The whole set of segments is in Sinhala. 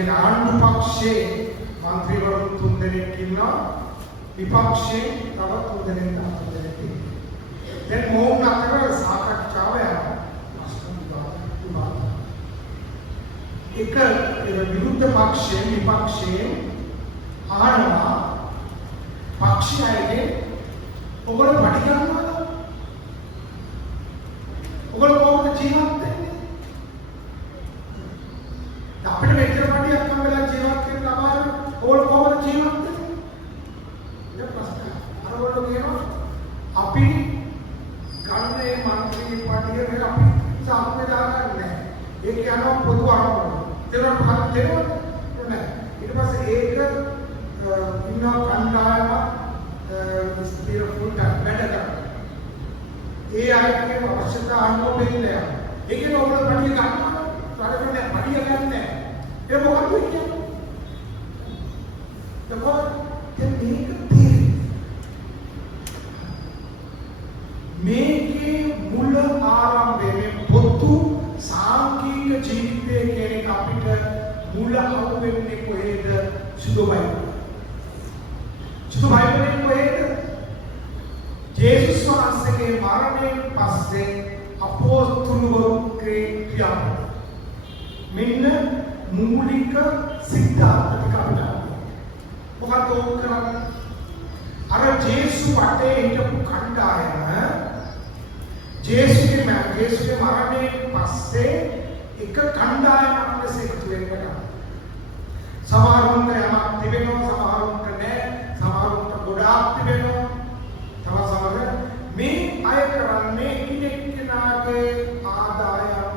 කියන ආණ්ඩු පක්ෂයේ මන්ත්‍රීවරු 3 දෙනෙක් ඉන්නවා. විපක්ෂයේ තව 3 දෙනෙක් ඉන්නවා. දැන් මොවුන් අතර සාකච්ඡාව යනවා. එක විරුද්ධ පක්ෂයෙන් විපක්ෂයෙන් අහනවා පක්ෂයයිගේ ඔයගොල්ලෝ පටි ගන්නවද? ඔයගොල්ලෝ කොහොමද ජීවත් වෙන්නේ? අපිට මෙච්චර පටියක් නම් වෙලා ජීවත් වෙන්න අමාරුයි. ඔයගොල්ලෝ කොහොමද ජීවත් වෙන්නේ? ඒක ප්‍රශ්න. අර ඔයගොල්ලෝ කියනවා අපි ගන්නේ මන්ත්‍රී පටිය වල අපි සම්පේදා ගන්නෑ. ඒක යනවා පොදු ආරම්භය. ඒකට මොකක්ද දෙනවද? නෑ. ඊට පස්සේ ඒක ඉන්න කණ්ඩායම ස්ථිර ෆුල් ටයිම් වැඩ කරනවා. ඒ අයගේ අවශ්‍යතා අනුව දෙන්නේ. ඒකේ ඔයගොල්ලෝ පටිය ගන්නවා. සාකච්ඡා පටිය ගන්නෑ. ඒක මොකක්ද කියන්නේ? මේක මේකේ මුල ආරම්භයේ පොදු සාංගික ජීවිතයේ කෙනෙක් අපිට මුල අවුෙන්නේ කොහෙද? සුදු බයිබලෙන්. සුදු බයිබලෙන් කොහෙද? ජේසුස් වහන්සේගේ මරණයෙන් පස්සේ අපෝස්තලවරු ක්‍රියා මෙන්න මූලික සිද්ධාන්ත ටික අපිට මොකක්ද ඕක කරන්නේ? අර ජේසු වටේ හිටපු කණ්ඩායම ජේසුගේ මරණයෙන් පස්සේ එක කණ්ඩායමක් ලෙස එකතු වෙනවා. සමහරුන්ට යමක් තිබෙනවා, සමහරුන්ට නැහැ, සමහරුන්ට ගොඩාක් තිබෙනවා. තව සමහර මේ අය කරන්නේ ඉනෙක්කනාගේ ආදායම්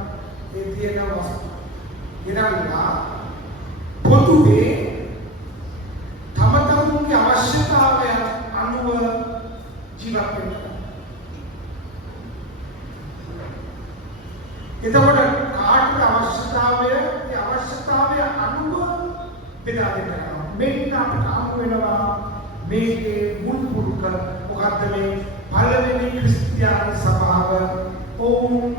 ඒ තියෙන වස්තු. ඊළඟට පොදුවේ තම තමුන්ගේ අවශ්‍යතාවය අනුව ජීවත් වෙනවා. එතකොට කාටද අවශ්‍යතාවය අනුව බෙදා දෙනවා. මෙන්න අපිට අහු වෙනවා මේකේ මුල් පුරුක මොකද්ද මේ පළවෙනි ක්‍රිස්තියානි සභාව ඔවුන්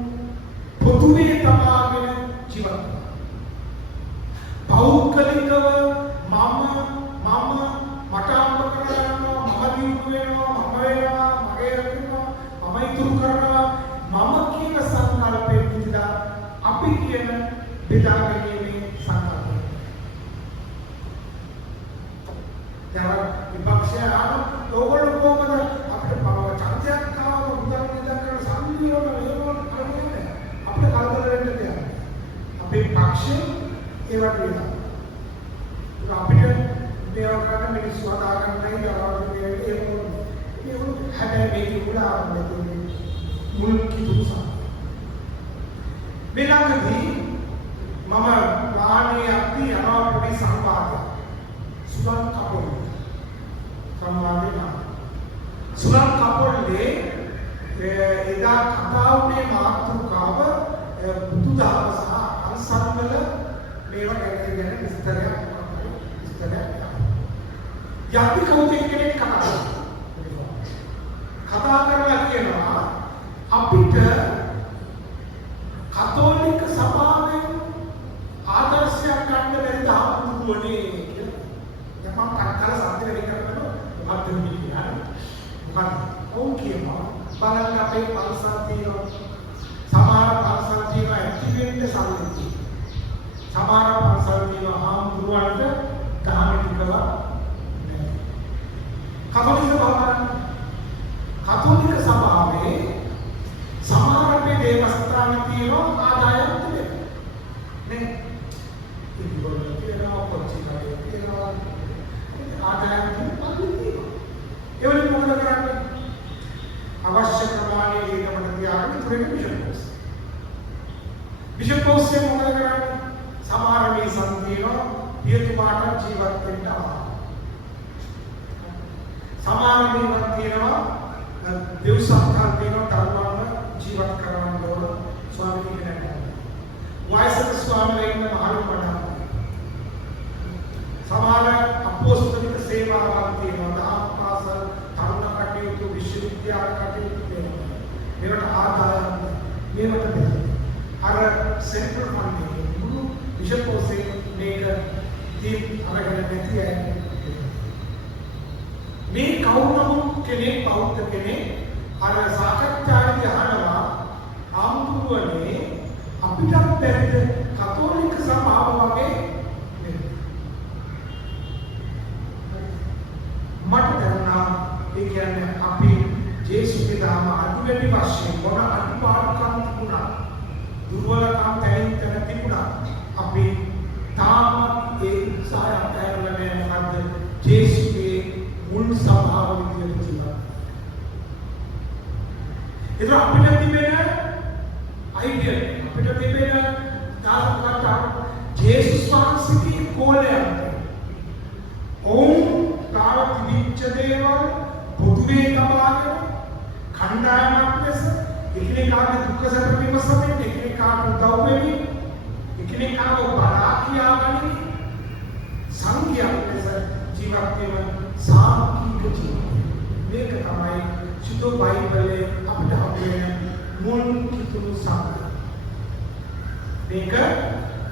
පොදුවේ තබාගෙන ජීවත් වෙනවා. පෞද්ගලිකව මම මට අම්බ කරනවා, මම දියුණු වෙනවා, මම වෙනවා, මගේ රකින්නවා, මම ඉතුරු කරනවා, මම කියන සංකල්පයෙන් විතර අපි කියන බෙදා ගැනීමේ සංකල්පය. දැන් විපක්ෂය ඕගොල්ලෝ කොහොමද අපිට බලව චර්චයක් කාව උදාහරණ දෙන්න සම්මිලියන වේවල් කරන්නේ අපිට කලබල වෙන්න දෙයක්. අපේ පක්ෂේ ඒවට වෙනවා. අපිට මේවා කරන්න මිනිස්සු හදාගන්න නැහැ දවල්වල ඒක හැබැයි මේක උදාහරණයක් මුල් කිතුසා මෙලඟදී මම වාහනේ යද්දී යනවා පොඩි සංවාදයක් සුලන් කපොල් සුලන් කපොල්ගේ එදා කතා වුණේ මාතෘකාව බුදුදහම සහ අන්සන්වල මේවා ගැන විස්තරයක් යක්ති කවුද කෙනෙක් කතා කරලා කියනවා අපිට කතෝලික සභාවෙන් ආදර්ශයක් ගන්න බැරි දාපුදුනේ කියලා. මම කර සත්‍ය වෙලි කරනවා මොකක්ද කියන්නේ? මොකක්ද? ඔව් කියනවා බලන්න අපේ පල්සල් තියෙනවා. සමහර පල්සල් තියෙනවා ඇක්ටිවෙන්ට් සම්මුතිය. සමහර පල්සල් තියෙනවා ආම්දුරවලට දහම ටිකවා කතෝලික සභාවේ සමහර අපේ දේවස්ථාන තියෙනවා ආදායම් තිබෙනවා නේ ඒගොල්ලෝ කියනවා පොච්චිකාරයෝ කියනවා ආදායම් තිබෙනවා ඒවලින් මොකද කරන්නේ අවශ්‍ය ප්‍රමාණය ඊටමට තියාගෙන ඉතින් බිෂප් පොස්ට් එක මොකද කරන්නේ සමහර මේ සංකේතන පියතුමාට ජීවත් වෙන්න අවශ්‍යයි සමහර මේවා තියෙනවා දෙව් සත්කාර තියෙනවා ධර්මවල ජීවත් කරවන්න ඕන ස්වාමීන් වහන්සේ. වයසක ස්වාමීන් වහන්සේ සමහර අපෝස්තලික සේවාවන් තියෙනවා දාපාසල් තරුණ කටයුතු විශ්වවිද්‍යාල කටයුතු තියෙනවා. මේවට ආදායම් මේවට අර සෙන්ට්‍රල් ෆන්ඩ් එක මුළු විෂපෝසේ මේක තින් අරගෙන නැති අය. මේ කවුරුත් කෙනෙක් බෞද්ධ කෙනෙක් අර සාකච්ඡාවේදී අහනවා ආම්තුරුවනේ අපිටත් බැරිද කතෝලික සභාව වගේ මට දැනුණා ඒ කියන්නේ අපි ජේසුස්ගේ දාම අනුවැඩි වශයෙන් මොන අනිවාර්යකම් තිබුණා දුර්වලකම් තැනින් තැන තිබුණා අපි තාම ඒ උත්සාහය කරලා නැහැ මොකද්ද ජේසුස්ගේ මුල් සභාව විදියට ජීවත්. ඒක අපිට තිබෙන අයිඩියා අපිට තිබෙන දායකත්වය ජේසුස් වහන්සේගේ කෝලයක්. ඔවුන් තාම තිබිච්ච දේවල් පොදුවේ තබාගෙන කණ්ඩායමක් ලෙස එකිනෙකාගේ දුක් සැප විමසමින් එකිනෙකාට උදව් වෙමින් එකිනෙකාව බලා කියා ගනිමින් සංඝයා ලෙස ජීවත් වෙන සාමූහික ජීවිතය. මේක තමයි සුදු බයිබලයේ අපිට හම්බෙන මුල් කිතුණු සංගය. මේක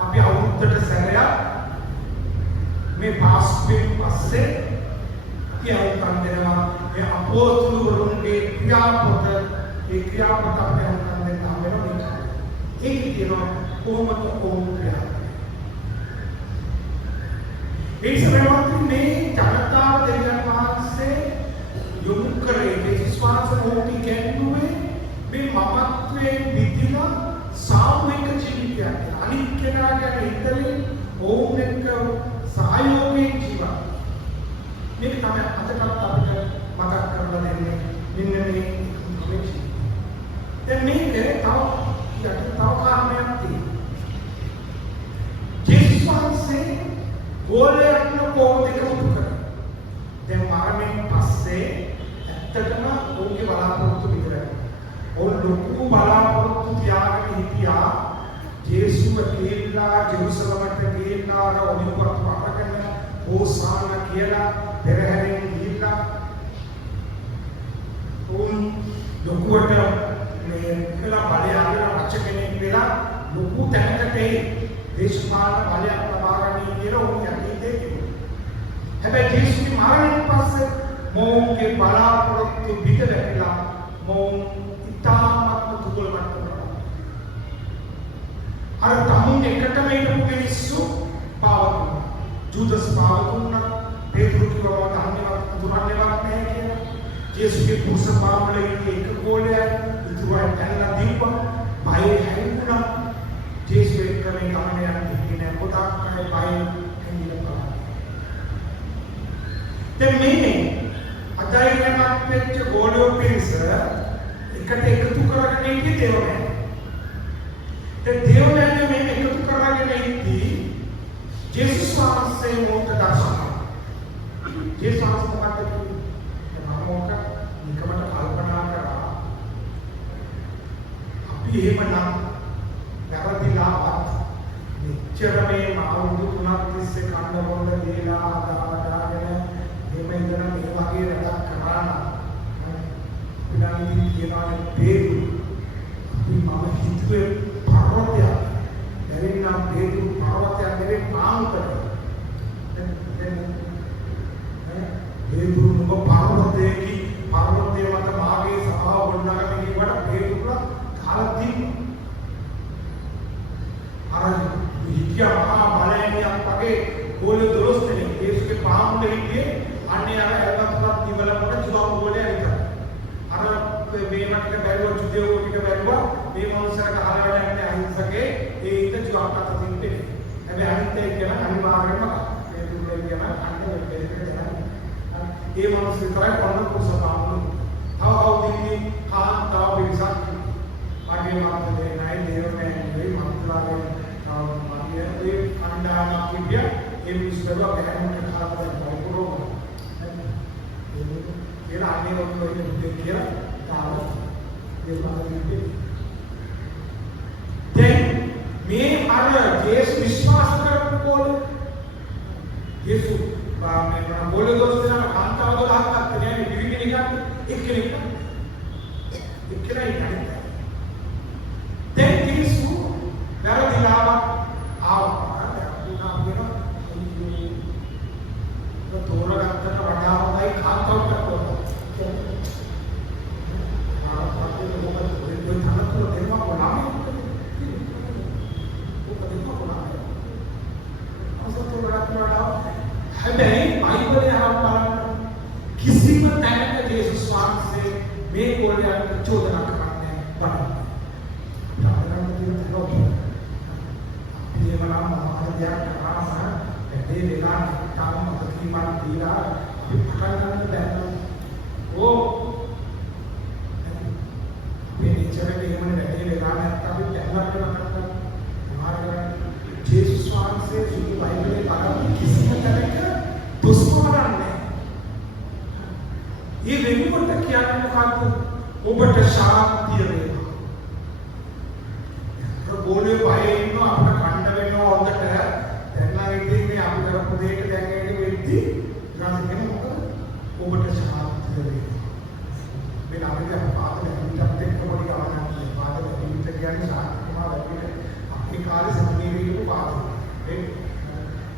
අපි අවුරුද්දට සැරයක් මේ පාස්කෙන් පස්සේ කියවුම් දෙනවා මේ අපෝස්තලවරුන්ගේ ක්‍රියාපොත ඒ ක්‍රියාපොත අපිට හම්බෙන්න වෙනවා. ඒක කියනවා කොහොමද කොහොමද ක්‍රියාව. ඒ සමයවත් මේ ජනතාව දෙවියන් වහන්සේ යොමු කරේ විශ්වාස මොහොතේ ගැන්නුවේ මේ මමත්වයේ විදිලා සාමූහික ජීවිතයක්. අනිත් කෙනා ගැන හිතමින් ඕම් එක්ක සහයෝගයෙන් ජීවත්. මේක තමයි අදටත් අපිට මතක් කරලා දෙන්නේ. මෙන්න මේ ඉන්ෆර්මේෂන්. දැන් මේක තව කාරණයක් තියෙනවා. ජේසුස් වහන්සේ ගෝලයක් කොහොමද එකතු කරන්නේ? දැන් මරණයෙන් පස්සේ ඇත්තටම ඔහුගේ බලාපොරොත්තු විතරයි. ඔහු ලොකු බලාපොරොත්තු තියාගෙන හිටියා. ජේසුව ගිහිල්ලා ජෙරුසලමට ගිහිල්ලා ඔලිවපත් වහගෙන හෝසාන කියලා පෙරහැරෙන් ගිහිල්ලා උන් ලොකුවට මේ වෙලා බලයාගෙන රච කෙනෙක් වෙලා ලොකු තැනකට දේශපාලන බලයක් ලබා ගන්න කියලා උන් යන්නේ කිව්වා. හැබැයි ජේසුස්ගේ මරණයෙන් පස්සේ මොවුන්ගේ බලාපොරොත්තු පිට වැටිලා මොවුන් ඉතාමත්ම දුර්වලකට වුණා. අර තමුන් එකටම ඉන්න මිනිස්සු පාවුණා. ජූදස් පාවුණා. පේතුරු කිව්වා අන්නේවත් දුරන්නේවත් නැහැ කියලා. ජේසුස්ගේ පුරුෂ පාවුලේ එක ගෝලයක් ඉතුරුයි දැනලා දීපා. බය හැංගුණා. ජේසුස් එක්කම ගමන යන්නේ පොතක් කයි බය හැංගිලා. දැන් මේ අධෛර්යමත් වෙච්ච ගෝලියෝ පිරිස එකට එකතු කරගෙන ඉන්නේ දේවමෑණියෝ. ඒ දේවමෑණියෝ මේ එකතු කරගෙන ඉන්නේ ජේසුස් වහන්සේ මොකද දර්ශනා. ජේසුස් වහන්සේ මොකද කියන්නේ? මම මොකක් නිකමට කල්පනා කරා. අපි එහෙමනම් වැරදිලාවත් මෙච්චර මේ අවුරුදු 3ක් තිස්සේ කන්න බොන්න දීලා ආදාගෙන එහෙම ඉඳලා මේ වගේ වැඩක් කරා නම් පිළිගන්නේ කියනවානේ බේරු අපි මම හිතුවේ පර්වතයක් දැරිනම් බේරු පර්වතයක් නෙවෙයි පාමුකට බේරු නුඹ පර්වතයේ මත මාගේ සභාව ගොඩනගන්න කියවට බේරුලා කාලා තියෙනවා අර විද්‍යා මහා බලයන්යක් වගේ ගෝල 12 දෙනෙක් ඒසුගේ පාමුලේ හිටියේ අන්නේ අර එල්ලපුරක් දිවලකට ජුවම් ගෝලයා විතරයි. අර මේකට බැලුවා ජුදේවෝ ටික බැලුවා මේ මනුස්සයාට අහල වැඩන්නේ අහිංසකේ ඒ ඉන්න ජුවම් අත තින්නේ. හැබැයි අනිත් එක ගැන අනිවාර්යයෙන්ම මේ දුන්නේ ගැන අන්නේ දෙක ගැන ඒ මනුස්සය විතරයි කොන්න කුසපාමුලේ. තව කාන්තාව විසක් වගේ මාතේ නයි දේවමෑණියෝ මන්ත්‍රාලේ මගේ ඒ කණ්ඩායමක් කිව්වා ඒ මිනිස්සුන්ව බැලුවට කාටද බයිපුරෝ කියලා අන්නේ වගේ දෙයක් කියලා තාම දෙපාරකින් දැන් මේ අර ජේසුස් විශ්වාස කරපු පොළ ජේසුස් මේ මන බෝලේ දොස්තරන කාන්තාව 12ක් නෑ විවිධ එක්කෙනෙක් දැන් ජේසුස් වැරදිලාවක් ආවා හැබැයි බයිබලයේ අරන් බලන්න කිසිම තැනක ජේසුස් වහන්සේ මේ ගෝලයන්ට චෝදනා කරන්නේ නැහැ. ඒවනම් මොනවද දෙයක් කරාම වැඩේ වෙලා තාම මතකීමක් දීලා අපි පටන් ගන්න බැහැ. ඕ මේ ඉච්ඡාවේ එහෙම වැඩේ වෙලා නැත්නම් අපි දැනගන්න කරනවා. මාර්ගය ජේසුස් වහන්සේ සුදු බයිබලයේ බලන කිසිම තැනක දුස්වරන්නේ. මේ වෙනුවට කියන්නේ මොකද්ද? ඔබට ශාන්තිය වේවා. ගෝලයේ බයේ ඉන්න අපිට කණ්ඩ වෙනවා හොඳට. දැන් නම් ඉතින් මේ අපි කරපු දෙයක දැන් ඒක වෙද්දි ඊට කියන්නේ මොකද? ඔබට ශාන්තිය වේවා. මේ අපිට පාදක පිටත් එක්ක පොඩි ගමනක් තියෙනවා. පාදක පිට කියන්නේ ශාන්තියම වැඩිට අපේ කාලේ සම්මේලනයේ පාදක. ඒ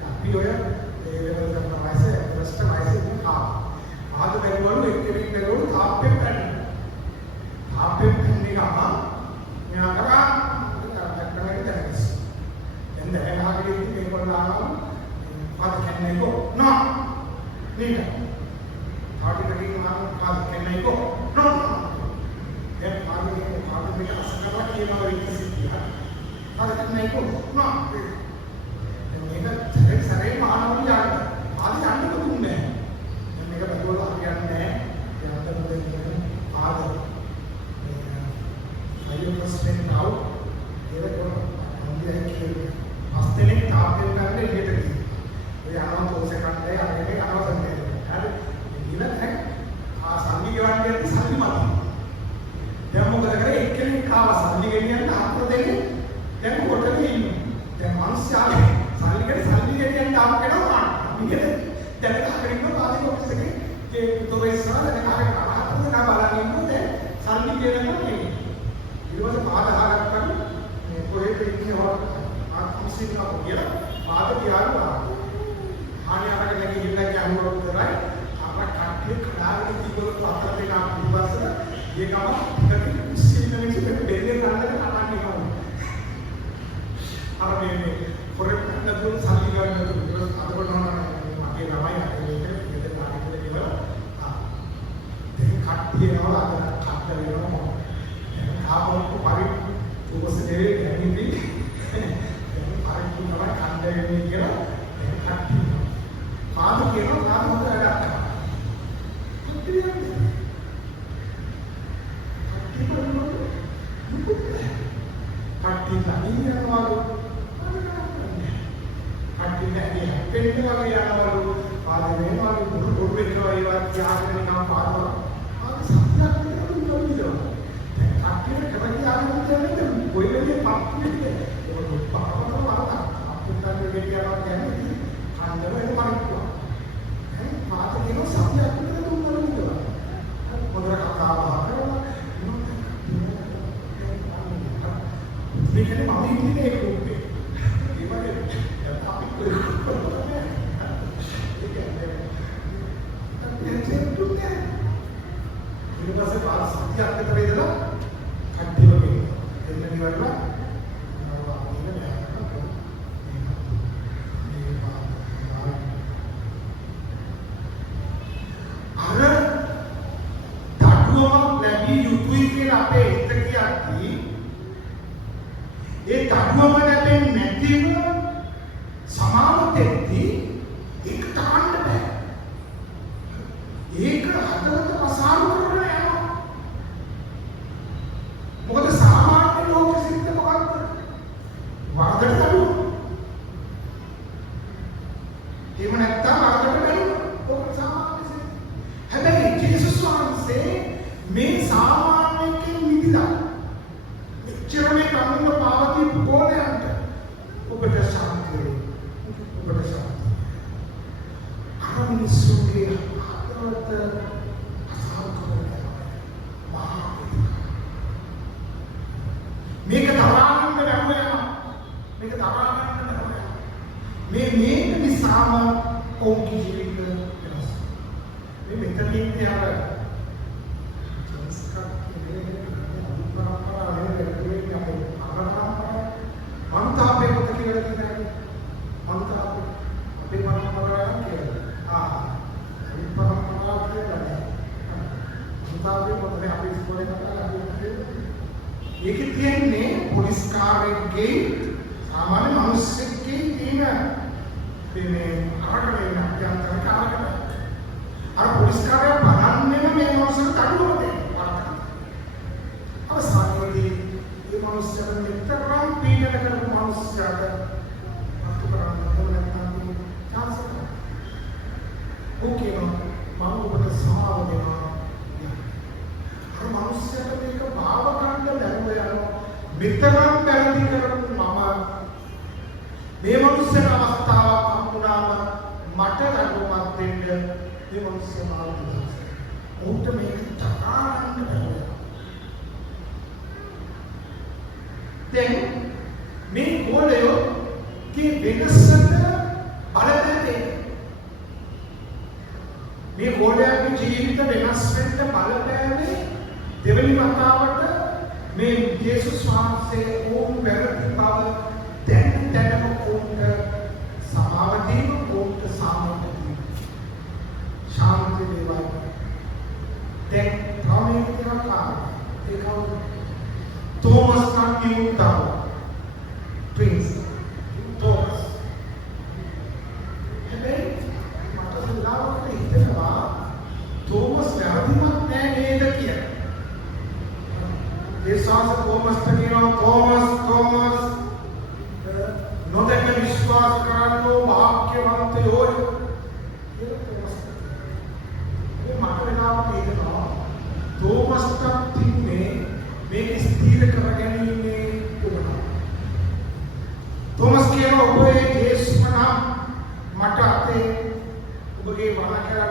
අපි ඔය ඒ ලෙවල් එක වයසේ ෆස්ට් වයසේ ආ ආද බැලුවලු එක්කෙනෙක් බැලුවලු තාප්පෙන් පැන්න. තාප්පෙන් පැන්නේ ගම මෙයා කරා and then how do you think people are father can I go? No. Neither. How do you think father can I go? No. Then father becomes what came out of the city. Father can I go? No. Then make a saree maanu yaar. Father yaar ko tum ne. Then make a badola yaar ne. Yaar to the father. Are you listening now? Here I go. අස්තෙනෙක් තාප්පෙන් ගන්න එළියට ගිහින්. ඔය අනව තෝසේ කන්නේ අරගෙන අනව සම්මේ. හරි. ඊළඟ සල්ලි ගෙවන්න යද්දි සල්ලි මදි. දැන් මොකද කරේ? එක්කෙනෙක් ආව සල්ලි ගෙනියන්න අතර දෙන්නේ. දැන් කොටනේ ඉන්නේ. දැන් මිනිස්සාගේ සල්ලි ගෙනියන්න ආව කෙනා ගන්න. දැන් අහරින්න පාදේ ඔෆිස් එකේ ඒ තොරේසා දැන් අහරින්න අහරින්න බලන්න ඉන්නොත් දැන් සල්ලි ගෙනනවා නෙමෙයි. ඊට පස්සේ පාද අහගත්තාම මේ කොහෙද ඉන්නේ හොර ආත්මසිකව කියලා පාද තියාලා හානි අරගෙන ගිහිල්ලා කියනවා කරයි අපර කට්ටිය කඩාගෙන තිබුණු අතර දෙක අපිපස්ස ඒකම ටිකක් සිල්ලෙන් බෙල්ලේ ගන්නකට කටන්නේ අර මේ කොරෙක් නදුන් සල්ලි ගන්න අතකොට මගේ ළමයි අතේ මේක දෙන්න ආගෙන ඉවර දෙක කට්ටියනවා අර කට්ට වෙනවා ආපහු පරි උපසනේ ගැනීමදී අර කණ්ඩායමේ කියලා කට්ටි පාද කියනවා පාද හොඳ වැඩක් කරනවා කට්ටි නනියනවලු කට්ටි නැගේ පෙන්නවා කියනවලු පාද මේවලු දුරු වෙනවා ඒවා ත්‍යාගගෙන නම් පාදවල ආ සත්‍යයක් නෙවෙයි කට්ටිය කරන්නේ ආරම්භ කරන්නේ කොයි වෙලේ පක්කෙන්නේ ඒක පාවතර වරක් අපිට දෙවියන්ව කියන්නේ අnder ඒක පරිප්පුවා ඈ පාත කියන සත්‍යයක් නෙවෙයි දුන්නම කියලා පොදර කතාව අහනවා මේකනේ මම ඉන්නේ ඒක උත්තේ ඒ වගේ අපි කරන්නේ ඒක දුන්නේ ඊට පස්සේ පාත සත්‍යයක් විතර ඉඳලා කට්ටිය වගේ එන්න ඉවරලා අපේ හිතකියදී ඒ ධර්මම ලැබෙන්නේ නැතිව සමානතෙද්දී ඒක තාන්න බෑ. ඒක හදවත පසාරු කරන යනවා. මොකද සාමාන්‍ය ලෝක සිද්ධ මොකක්ද? වරදට ගන්නවා. එහෙම නැත්නම් වරදට ගන්නවා. ඔක සාමාන්‍ය සිද්ධ. හැබැයි ජේසුස් වහන්සේ මේ සාමාන්‍යයෙන් නිදිලා මෙච්චරනේ කන්නුන පාවති පොළයන්ට ඔබට ශාන්තිය ඔබට ශාන්තිය අනිසුගේ හදවත මේක තරහන්න බැහැ මේක තරහන්න බැහැ මේක නිසාම ඔවුන්ගේ ජීවිත වෙනස් මේ මෙතනින් තියාගන්න මන්තාපේ පොත කියලා තියෙනවා. මන්තාපේ අපේ පරම්පරාවෙන් කියලා. උසාවියේ මොකද අපි ඉස්කෝලේ කතා කරලා ඒකේ තියෙන්නේ පොලිස් කාර්යයේ සාමාන්‍ය මිනිස්සුන්ගේ තියෙන මේ අරගෙන අධ්‍යාත්මික කාර්යකට අර පොලිස් කාර්යය බලන්නේම මේ මිනිස්සුන්ට අඩුවම දෙනවා. අවසානයේදී මේ මිනිස්සුන්ට නිතරම පීඩන කරන මිනිස්සුන්ට අතු කරන්නේ නැත්නම් chance එක. ඕකේ මම ඔබට සමාව දෙනවා. අර මිනිස්සුන්ට මේක භාව ගන්න බැරුව යනවා. මෙතරම් වැරදි කරපු මම මේ මිනිස්සුන්ට අවස්ථාවක් හම්බුනාම මට දඩුවමක් දෙන්න මේ මිනිස්සු මාව දුන්නා. උන්ට මේක තරහන්න බැහැ. දැන් මේ ගෝලයෝ කී වෙනසට බලපෑමේ මේ ගෝලයාගේ ජීවිත වෙනස් වෙන්න බලපෑමේ දෙවෙනි වතාවට මේ යේසුස් වහන්සේ ඕම් වැරදි බව දැනම ඕම්ට සමාව දීම ඕම්ට සාමෝට දීම ශාන්ති වේවා. දැන් ප්‍රාණික කරකා ඒකව තෝමස් කන්ටියුටා ප්‍රින්ස් තෝමස් හැබැයි මට ලාවට හිතෙනවා තෝමස් වැරදිමත් නෑ නේද කියලා. ඒ සාස තෝමස්ට කියනවා තෝමස් නොදැක විශ්වාස කරන්නෝ වාක්‍යවන්තයෝ මට වෙලාවට හිතෙනවා තෝමස්ට තින්නේ මේක ස්ථිර කරගැනීමේ උවමනා. තෝමස් කියනවා ඔබේ යේසුස් නම් මට අතේ ඔබගේ වරකර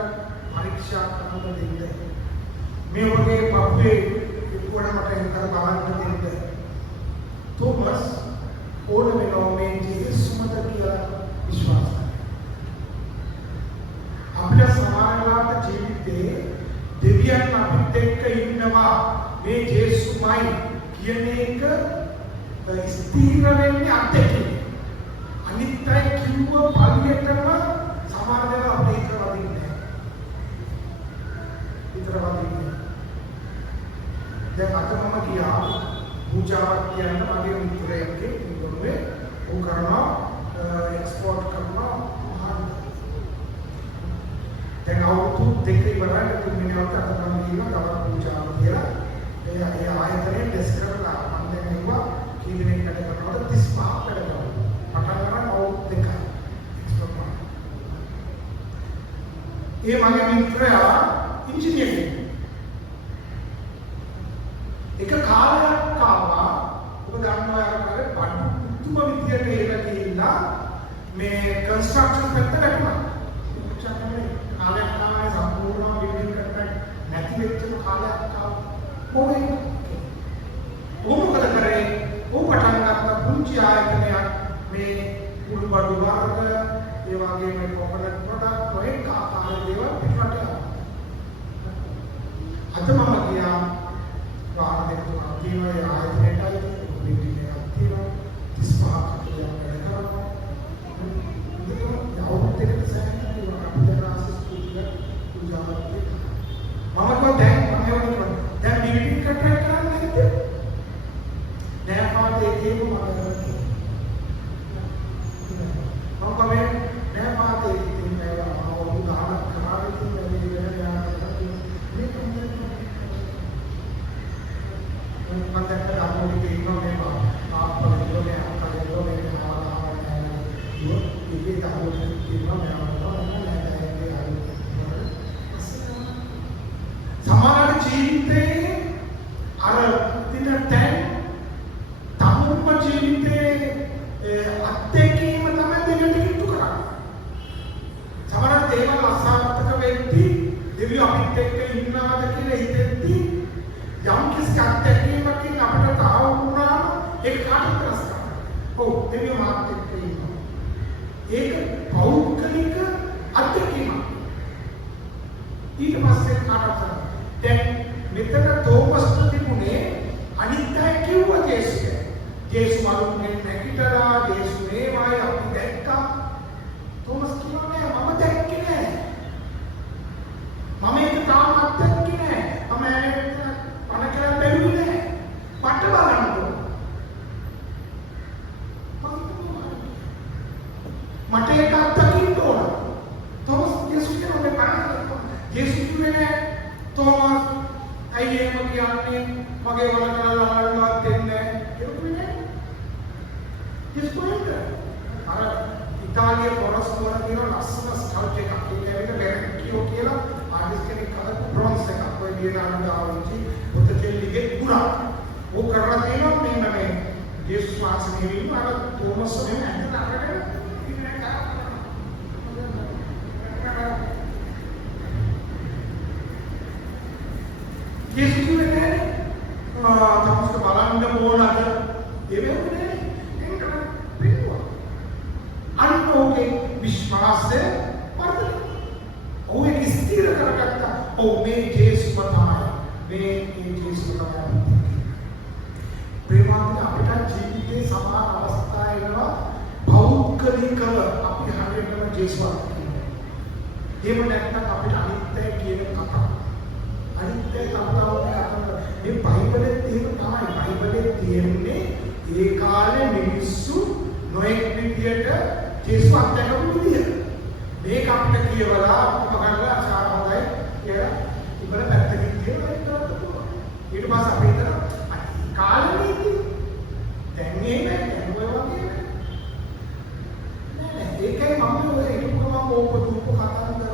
පරීක්ෂා කරන්න දෙන්න. මේ ඔබගේ පප්පේ ඉක්වන මට හිතර බලන්න දෙන්න. තෝමස් ඕන වෙනවා මේ යේසුස් මත කියලා විශ්වාස කරන්න. අපේ සමාජගත ජීවිතේ දෙවියන් අපිත් එක්ක ඉන්නවා මේ යේසුමයි කියන එක ස්ථිර වෙන්නේ අත්දැකීම. අනිත් අය කිව්ව පළියටම සමාජය අපේ ඉතරවදින්නේ නැහැ. දැන් අද මම ගියා පූජාවක් කියන්න මගේ මිත්‍රයෙක් ඉන්නවා. ਉਹ කරනවා එක්ස්පෝර්ට් කරනවා දැන් අවුරුදු දෙක ඉවරයි තුන්වෙනි අවුරුද්ද අද මම ගිහින් තවත් පූජාවක් කියලා ඒ ආයතනයේ ටෙස් කරලා මම දැන් ඉන්නවා කී දිනක් වැඩ කරනවද 35ක් වැඩ කරනවා. පටන් ගන්න අවුරුදු දෙකක් එක්ස්පෝර්ට් කරනවා. ඒ මගේ මිත්‍රයා ඉංජිනේරින් එක කාලයක් ආවා ඔබ දන්නවා යාළුවනේ බඩු උතුම විද්‍යාවට ඒලා ගිහිල්ලා මේ කන්ස්ට්‍රක්ෂන් පැත්ත වැටුණා. කාලයක් තමයි සම්පූර්ණ බිල්ඩින් කරන්න නැති වෙච්ච කාලයක් ආවා. මොකද මොකද කරේ? ਉਹ පටන් ගත්ත පුංචි ආයතනයක් මේ කුළු බඩු වර්ග ඒ වගේම කොකනට් ප්‍රොඩක්ට් ඔය කාකාර දේවල් පිටරට ආවා. අද මම ගියා වාර දෙක තුනක් තියෙනවා ඒ ආයතනයටයි බිල්ඩින් එකක් තියෙනවා 35ක් කියලා වැඩ කරනවා. අවුරුදු දෙකකට සෑහෙන මම දැන් බිල්ඩින් කන්ට්‍රැක්ට් කරන්න හිටියේ දැන් පාට ඒකේම මම කමෙන් දැන් පාට ඒකේ මේවා අවුරුදු 10ක් කරාවේ තියෙන මේ වෙන මේ මම දැක්ක අමුඩි ඉන්නවා මේ ආප්පලේ අපලේ මේ ඉතින් දාන්නේ ඉන්නවා මේ සමාන ජීවිතේ අර දින තැන් තමුම්ම ජීවිතේ අත්දැකීම තමයි දෙකට කිට්ටු කරන්නේ. සමහර දේවල් අසාර්ථක වෙද්දී දෙවියෝ අපිත් එක්ක ඉන්නවද කියලා හිතෙද්දී යම් කිසි අත්දැකීමකින් අපිට තාව වුණාම ඒක කාටද රස කරන්නේ. ඔව් දෙවියෝ මාත් එක්ක ඉන්නවා. ඒක පෞද්ගලික අත්දැකීමක්. ඊට පස්සේ කාටද දැන් මෙතන තෝමස්ට තිබුණේ අනිත් අය කිව්වා ජේසුස්. ජේසුස් මරුන්ගෙන් නැගිටලා ජේසුස් මේවයි අපි දැක්කා. තෝමස් කියනවා මම දැක්කේ නෑ. මම ඒක තාම අත්දැක්කේ නෑ. මම යේසුස් කියන්නේ තෝමස් අයියේ එහෙම කියන්නේ මගේ වල කරලා අල්ලන්නවත් දෙන්නේ නැහැ. ඒක නෙමෙයි. යේසුස් කියන්නේ අර ඉතාලියේ පොරස් වල තියෙන ලස්සන ස්කල්ප් එකක් ඒකෙවිත වැරකියෝ කියලා ආටිස්ට් කෙනෙක් කරපු බ්‍රොන්ස් එකක් ඔය ලියනාඩෝ දා වින්චි පොතෙල්ලිගේ පුරා. ਉਹ කරලා තියෙනවා මෙන්න මේ යේසුස් වහන්සේ නෙවෙයි අර තෝමස් වගේ ඇඳලා අරගෙන ඉන්නේ කරා. යේසුස් කියන්නේ තමස්ක බලන්න ඕනද ඒ වෙන්නේ ඒක පිළිවෙල අන්නෝගේ විශ්වාසය වර්ධනය ඔහු ස්ථිර කරගත්තා ඔව් මේ ජේසුස් තමයි මේ ජේසුස් තමයි ප්‍රේමාන්ත අපිට ජීවිතේ සමාන අවස්ථා එනවා පෞද්ගලිකව අපි හරියටම ජේසුස් කියනවා එහෙම නැත්නම් අපිට අනිත්‍ය කියන කතාව අනිත්‍ය කතාවනේ අතන මේ බයිබලයේ තියෙන තමයි බයිබලයේ තියෙන්නේ ඒ කාලේ මිනිස්සු නොඑක් විදියට ජේසුස් අත්දැකපු විදිය මේක අපිට කියවලා මොකක්ද අසාර හොඳයි කියලා ඉබල පැත්තකින් කියලා හිතනවා ඊට පස්සේ අපි හිතන කාලෙදී දැන් මේක දැන් ඔය වගේ නෑ ඒකයි මම ඔය ඉක්මනම ඕපදූප කතාන්තර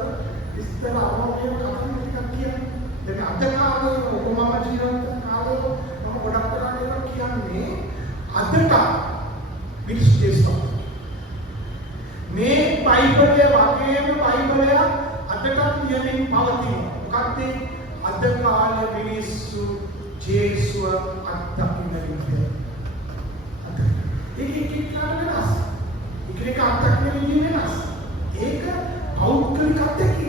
ඉස්සර අරමුණේ කතාන් ටිකක් කියන්නේ දැන් අද කාලේ ඔබමම ජීවත් කාලේ මම ගොඩක් කරන්නේ කියන්නේ අදට මිනිස්සු ජේසුස් මේ බයිබලයේ වගේම බයිබලය අදටත් කියමින් පවතිනවා. මොකක්ද අද කාලේ මිනිස්සු ජේසුස් අත්දකින්න විදිය. ඒක වෙනස්. ඒක අත්දකින්න විදිය වෙනස්. ඒක පෞද්ගලික අත්දැකීම.